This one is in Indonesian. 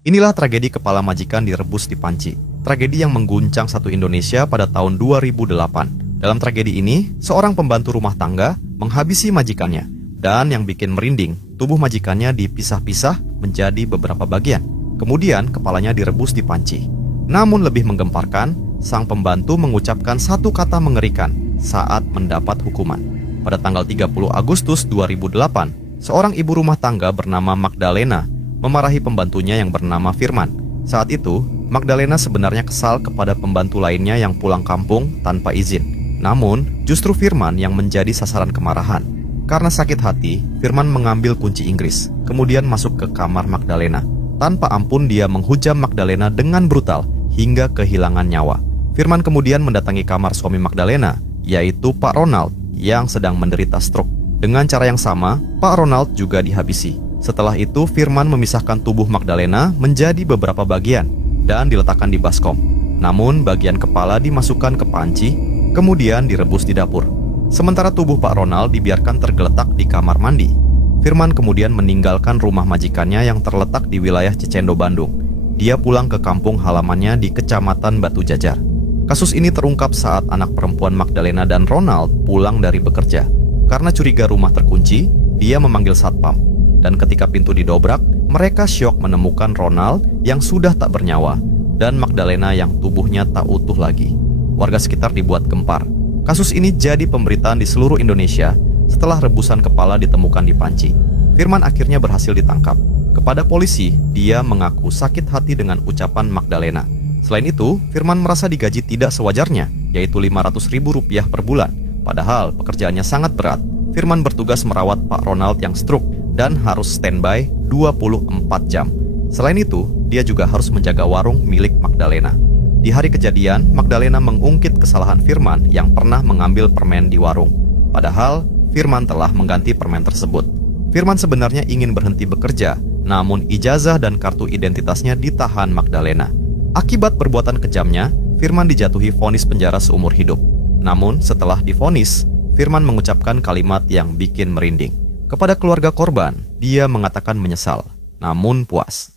Inilah tragedi kepala majikan direbus di panci. Tragedi yang mengguncang satu Indonesia pada tahun 2008. Dalam tragedi ini, seorang pembantu rumah tangga menghabisi majikannya. Dan yang bikin merinding, tubuh majikannya dipisah-pisah menjadi beberapa bagian. Kemudian kepalanya direbus di panci. Namun lebih menggemparkan, sang pembantu mengucapkan satu kata mengerikan saat mendapat hukuman. Pada tanggal 30 Agustus 2008, seorang ibu rumah tangga bernama Magdalena memarahi pembantunya yang bernama Firman. Saat itu, Magdalena sebenarnya kesal kepada pembantu lainnya yang pulang kampung tanpa izin. Namun, justru Firman yang menjadi sasaran kemarahan. Karena sakit hati, Firman mengambil kunci Inggris, kemudian masuk ke kamar Magdalena. Tanpa ampun dia menghujam Magdalena dengan brutal hingga kehilangan nyawa. Firman kemudian mendatangi kamar suami Magdalena, yaitu Pak Ronald yang sedang menderita stroke. Dengan cara yang sama, Pak Ronald juga dihabisi. Setelah itu, Firman memisahkan tubuh Magdalena menjadi beberapa bagian dan diletakkan di baskom. Namun, bagian kepala dimasukkan ke panci, kemudian direbus di dapur. Sementara tubuh Pak Ronald dibiarkan tergeletak di kamar mandi. Firman kemudian meninggalkan rumah majikannya yang terletak di wilayah Cicendo, Bandung. Dia pulang ke kampung halamannya di Kecamatan Batu Jajar. Kasus ini terungkap saat anak perempuan Magdalena dan Ronald pulang dari bekerja. Karena curiga rumah terkunci, dia memanggil satpam. Dan ketika pintu didobrak, mereka syok menemukan Ronald yang sudah tak bernyawa dan Magdalena yang tubuhnya tak utuh lagi. Warga sekitar dibuat gempar. Kasus ini jadi pemberitaan di seluruh Indonesia setelah rebusan kepala ditemukan di panci. Firman akhirnya berhasil ditangkap. Kepada polisi, dia mengaku sakit hati dengan ucapan Magdalena. Selain itu, Firman merasa digaji tidak sewajarnya, yaitu Rp500.000 per bulan. Padahal pekerjaannya sangat berat. Firman bertugas merawat Pak Ronald yang stroke dan harus standby 24 jam. Selain itu, dia juga harus menjaga warung milik Magdalena. Di hari kejadian, Magdalena mengungkit kesalahan Firman yang pernah mengambil permen di warung. Padahal, Firman telah mengganti permen tersebut. Firman sebenarnya ingin berhenti bekerja, namun ijazah dan kartu identitasnya ditahan Magdalena. Akibat perbuatan kejamnya, Firman dijatuhi vonis penjara seumur hidup. Namun, setelah divonis, Firman mengucapkan kalimat yang bikin merinding. Kepada keluarga korban, dia mengatakan menyesal, namun puas.